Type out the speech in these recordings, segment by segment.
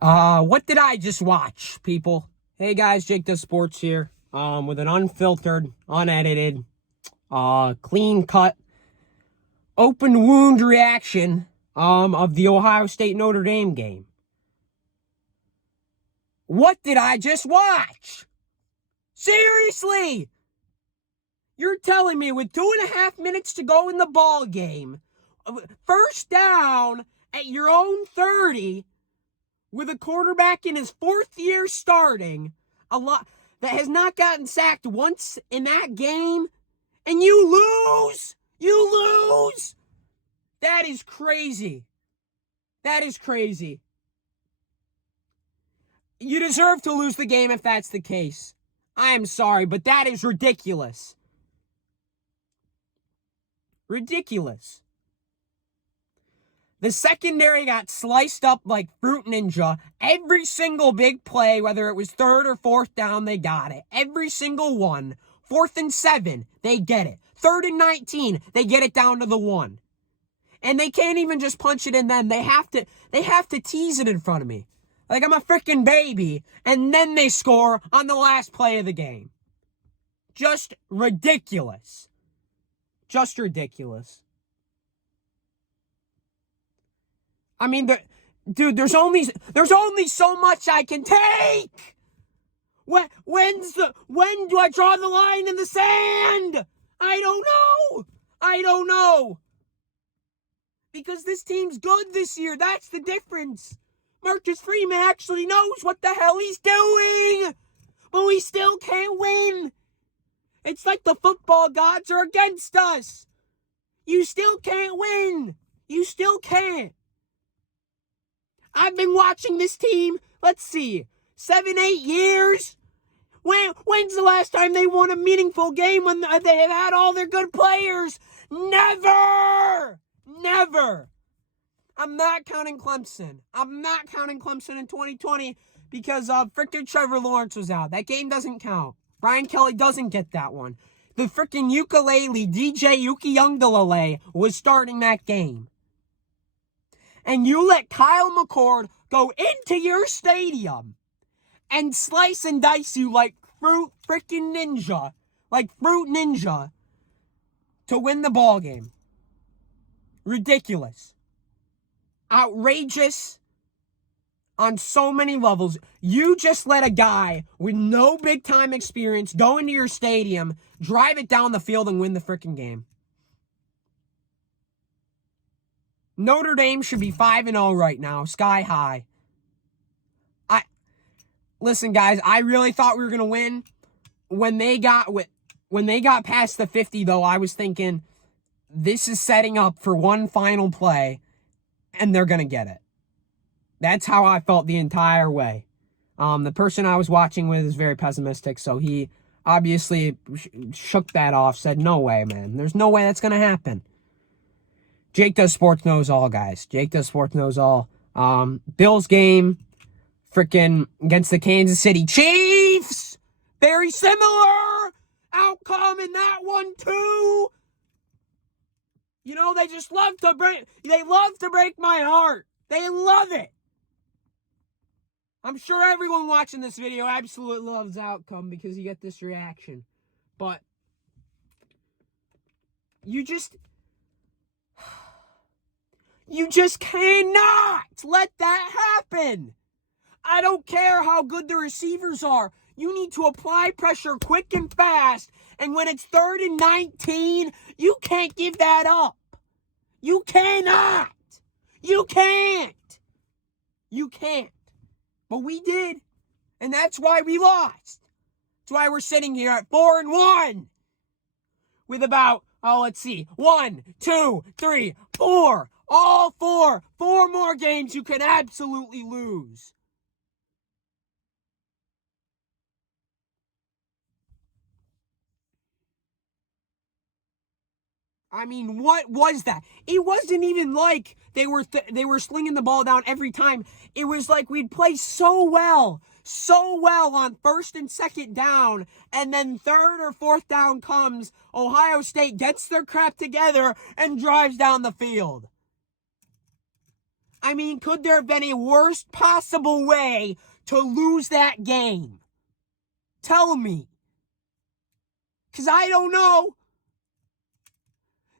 What did I just watch, people? Hey guys, Jake Does Sports here. With an unfiltered, unedited, clean cut, open wound reaction, of the Ohio State Notre Dame game. What did I just watch? Seriously! You're telling me with 2.5 minutes to go in the ball game, first down at your own 30, with a quarterback in his 4th year starting, that has not gotten sacked once in that game, and you lose? You lose? That is crazy. That is crazy. You deserve to lose the game if that's the case. I am sorry, but that is ridiculous. Ridiculous. The secondary got sliced up like Fruit Ninja. Every single big play, whether it was 3rd or 4th down, they got it. Every single one. 4th and 7, they get it. 3rd and 19, they get it down to the 1. And they can't even just punch it in them. They have to tease it in front of me. Like I'm a freaking baby. And then they score on the last play of the game. Just ridiculous. Just ridiculous. I mean, dude, there's only so much I can take. When do I draw the line in the sand? I don't know. Because this team's good this year. That's the difference. Marcus Freeman actually knows what the hell he's doing. But we still can't win. It's like the football gods are against us. You still can't win. You still can't. I've been watching this team, let's see, 7, 8 years. When's the last time they won a meaningful game when they have had all their good players? Never! Never! I'm not counting Clemson. I'm not counting Clemson in 2020 because frickin' Trevor Lawrence was out. That game doesn't count. Brian Kelly doesn't get that one. The frickin' ukulele, DJ Yuki Youngdalele, was starting that game. And you let Kyle McCord go into your stadium and slice and dice you like Fruit Ninja to win the ball game. Ridiculous. Outrageous on so many levels. You just let a guy with no big time experience go into your stadium, drive it down the field, and win the freaking game. Notre Dame should be 5-0 right now, sky high. Listen, guys, I really thought we were gonna win. When they got past the 50, though, I was thinking this is setting up for one final play, and they're gonna get it. That's how I felt the entire way. The person I was watching with is very pessimistic, so he obviously shook that off. Said, "No way, man. There's no way that's gonna happen." Jake Does Sports knows all, guys. Jake Does Sports knows all. Bills game, freaking against the Kansas City Chiefs. Very similar outcome in that one, too. You know, they love to break my heart. They love it. I'm sure everyone watching this video absolutely loves the outcome because you get this reaction. But you just cannot let that happen. I don't care how good the receivers are. You need to apply pressure quick and fast. And when it's 3rd and 19, you can't give that up. You cannot. You can't. You can't. But we did. And that's why we lost. That's why we're sitting here at 4-1. With about, 1, 2, 3, 4. All 4. 4 more games you can absolutely lose. I mean, what was that? It wasn't even like they were slinging the ball down every time. It was like we'd play so well on 1st and 2nd down, and then 3rd or 4th down comes, Ohio State gets their crap together and drives down the field. I mean, could there have been a worst possible way to lose that game? Tell me. Because I don't know.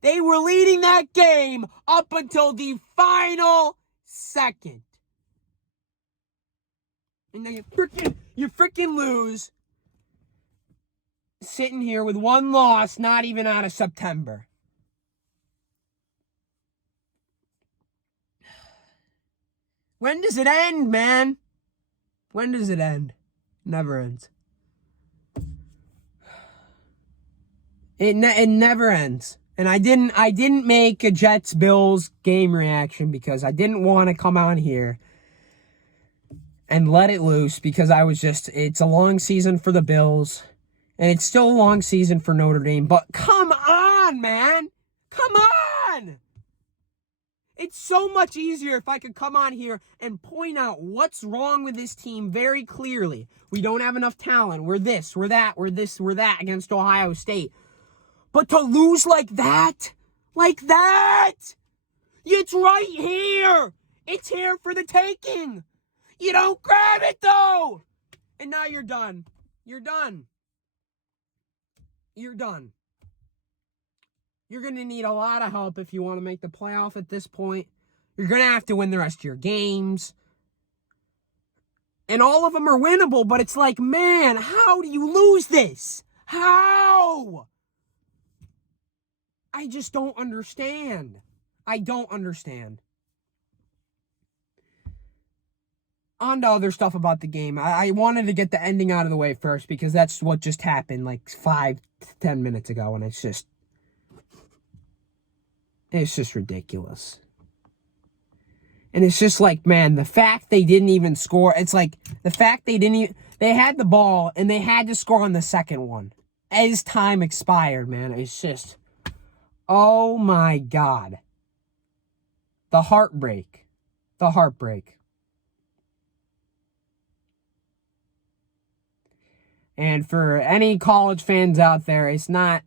They were leading that game up until the final second. And then you freaking lose. Sitting here with one loss, not even out of September. When does it end, man? When does it end? Never ends. It never ends. And I didn't make a Jets-Bills game reaction because I didn't want to come on here and let it loose because it's a long season for the Bills and it's still a long season for Notre Dame. But come on, man. Come on. It's so much easier if I could come on here and point out what's wrong with this team very clearly. We don't have enough talent. We're this, we're that, we're this, we're that against Ohio State. But to lose like that, it's right here. It's here for the taking. You don't grab it, though. And now you're done. You're done. You're done. You're going to need a lot of help if you want to make the playoff at this point. You're going to have to win the rest of your games. And all of them are winnable, but it's like, man, how do you lose this? How? I just don't understand. I don't understand. On to other stuff about the game. I wanted to get the ending out of the way first because that's what just happened like 5-10 minutes ago, and it's just ridiculous. And it's just like, man, the fact they didn't even score, it's like the fact they had the ball and they had to score on the second one as time expired, man. It's just, oh my God. The heartbreak. The heartbreak. And for any college fans out there, it's not,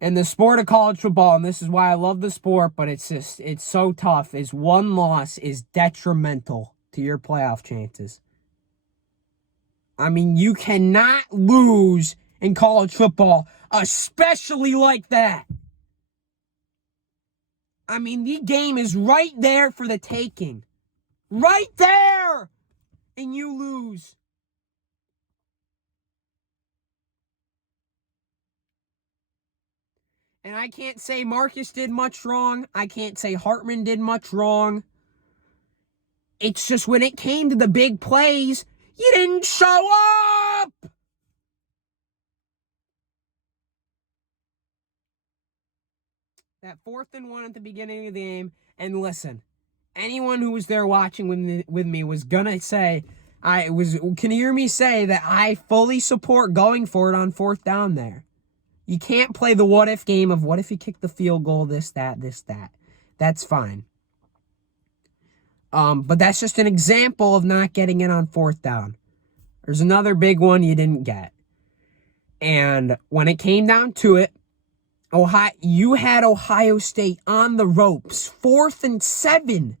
in the sport of college football, and this is why I love the sport, but it's so tough, is one loss is detrimental to your playoff chances. I mean, you cannot lose in college football, especially like that. I mean, the game is right there for the taking. Right there! And you lose. And I can't say Marcus did much wrong. I can't say Hartman did much wrong. It's just when it came to the big plays, you didn't show up! That 4th and 1 at the beginning of the game. And listen, anyone who was there watching with me was going to say, can hear me say that I fully support going for it on 4th down there. You can't play the what-if game of what if you kick the field goal, this, that. That's fine. But that's just an example of not getting it on 4th down. There's another big one you didn't get. And when it came down to it, you had Ohio State on the ropes. 4th and 7.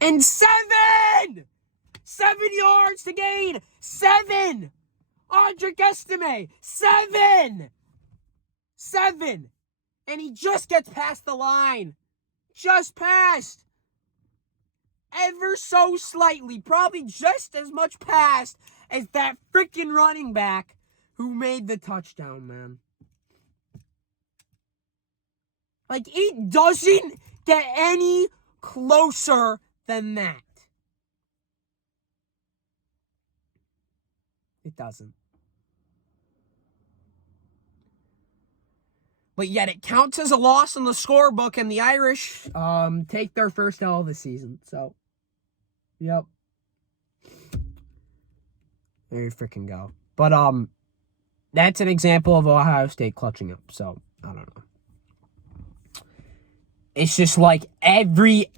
And 7! 7 yards to gain. 7! Audric Estime. 7! 7! And he just gets past the line. Just past. Ever so slightly. Probably just as much past as that freaking running back who made the touchdown, man. Like, it doesn't get any closer than that. It doesn't. But yet it counts as a loss in the scorebook, and the Irish take their first L of the season. So, yep. There you freaking go. But that's an example of Ohio State clutching up. So, I don't know. It's just like every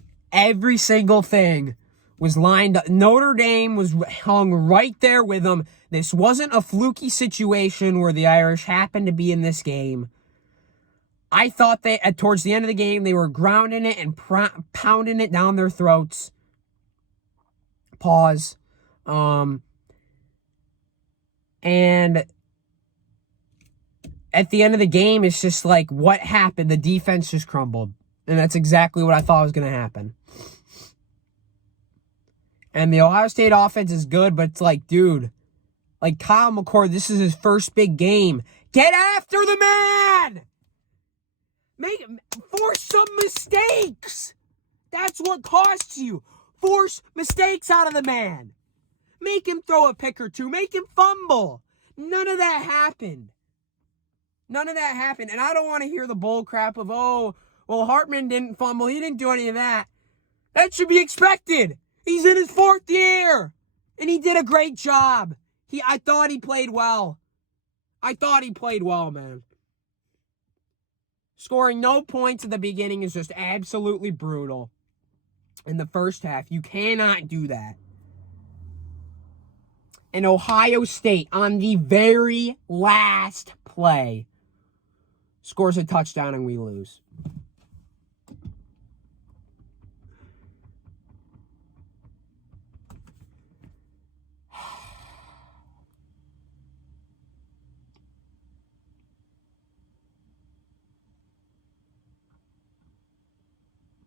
single thing was lined up. Notre Dame was hung right there with them. This wasn't a fluky situation where the Irish happened to be in this game. I thought towards the end of the game, they were grounding it and pounding it down their throats. Pause. And at the end of the game, it's just like, what happened? The defense just crumbled. And that's exactly what I thought was going to happen. And the Ohio State offense is good, but it's like, dude, like Kyle McCord, this is his first big game. Get after the man! Force some mistakes. That's what costs you. Force mistakes out of the man. Make him throw a pick or two. Make him fumble. None of that happened. None of that happened. And I don't want to hear the bull crap of, oh, well, Hartman didn't fumble. He didn't do any of that. That should be expected. He's in his 4th year. And he did a great job. I thought he played well. I thought he played well, man. Scoring no points at the beginning is just absolutely brutal. In the first half, you cannot do that. And Ohio State, on the very last play, scores a touchdown and we lose.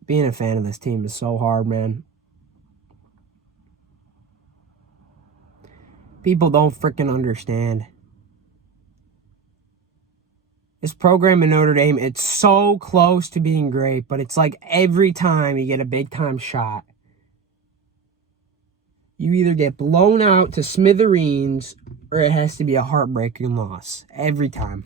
Being a fan of this team is so hard, man. People don't freaking understand. This program in Notre Dame, it's so close to being great, but it's like every time you get a big-time shot, you either get blown out to smithereens or it has to be a heartbreaking loss. Every time.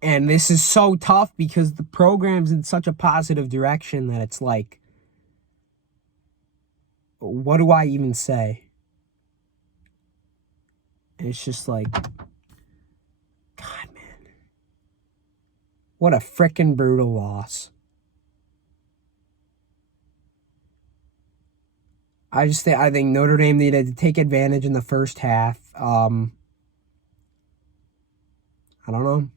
And this is so tough because the program's in such a positive direction that it's like, what do I even say? And it's just like, God, man. What a frickin' brutal loss. I think Notre Dame needed to take advantage in the first half. I don't know.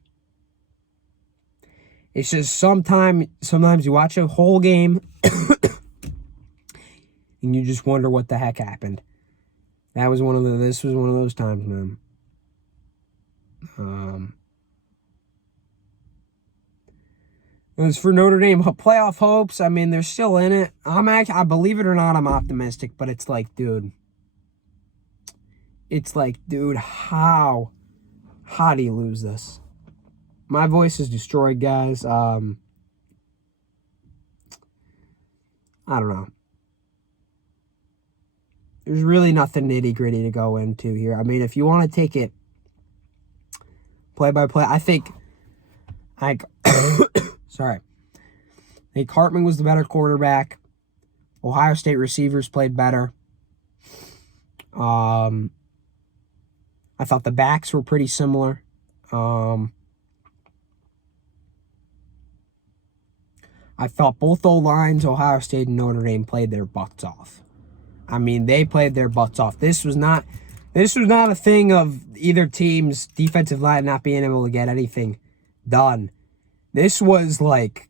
It's just sometimes you watch a whole game and you just wonder what the heck happened. This was one of those times, man. As for Notre Dame playoff hopes, I mean, they're still in it. I believe it or not, I'm optimistic, but it's like, dude, how do you lose this? My voice is destroyed, guys. I don't know. There's really nothing nitty-gritty to go into here. I mean, if you want to take it play-by-play, I think sorry. I think Hartman was the better quarterback. Ohio State receivers played better. I thought the backs were pretty similar. I felt both O-lines, Ohio State and Notre Dame, played their butts off. I mean, they played their butts off. This was not a thing of either team's defensive line not being able to get anything done. This was like,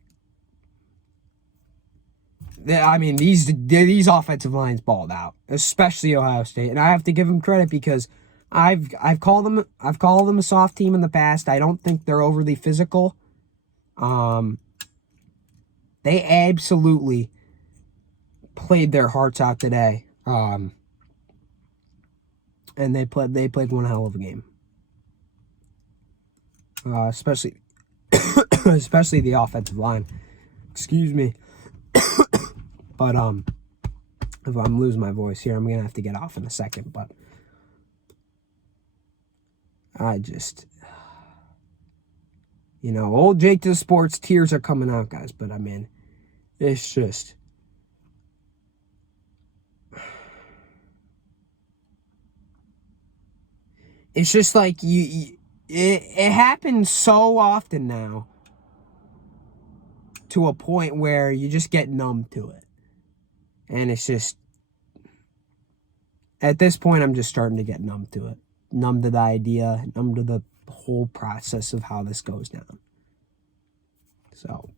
I mean, these offensive lines balled out, especially Ohio State, and I have to give them credit because I've called them a soft team in the past. I don't think they're overly physical. They absolutely played their hearts out today. And they played one hell of a game. Especially the offensive line. Excuse me. But if I'm losing my voice here, I'm gonna have to get off in a second. But I just, old Jake to the sports, tears are coming out, guys. But I mean, it's just, like it happens so often now to a point where you just get numb to it. And it's just, at this point, I'm just starting to get numb to it. numb to the idea, numb to the whole process of how this goes down. So,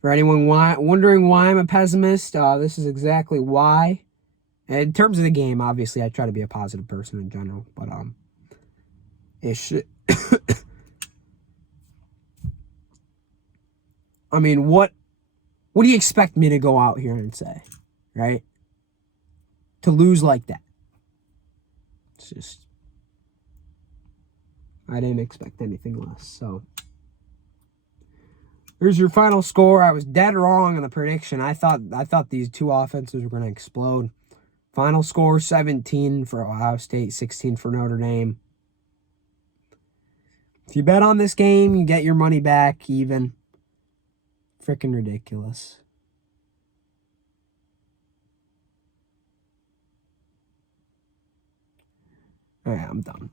for anyone wondering why I'm a pessimist, this is exactly why. In terms of the game, obviously, I try to be a positive person in general, but it should. I mean, what do you expect me to go out here and say, right? To lose like that. It's just, I didn't expect anything less. So, here's your final score. I was dead wrong on the prediction. I thought these two offenses were going to explode. Final score, 17 for Ohio State, 16 for Notre Dame. If you bet on this game, you get your money back even. Freaking ridiculous. All right, I'm done.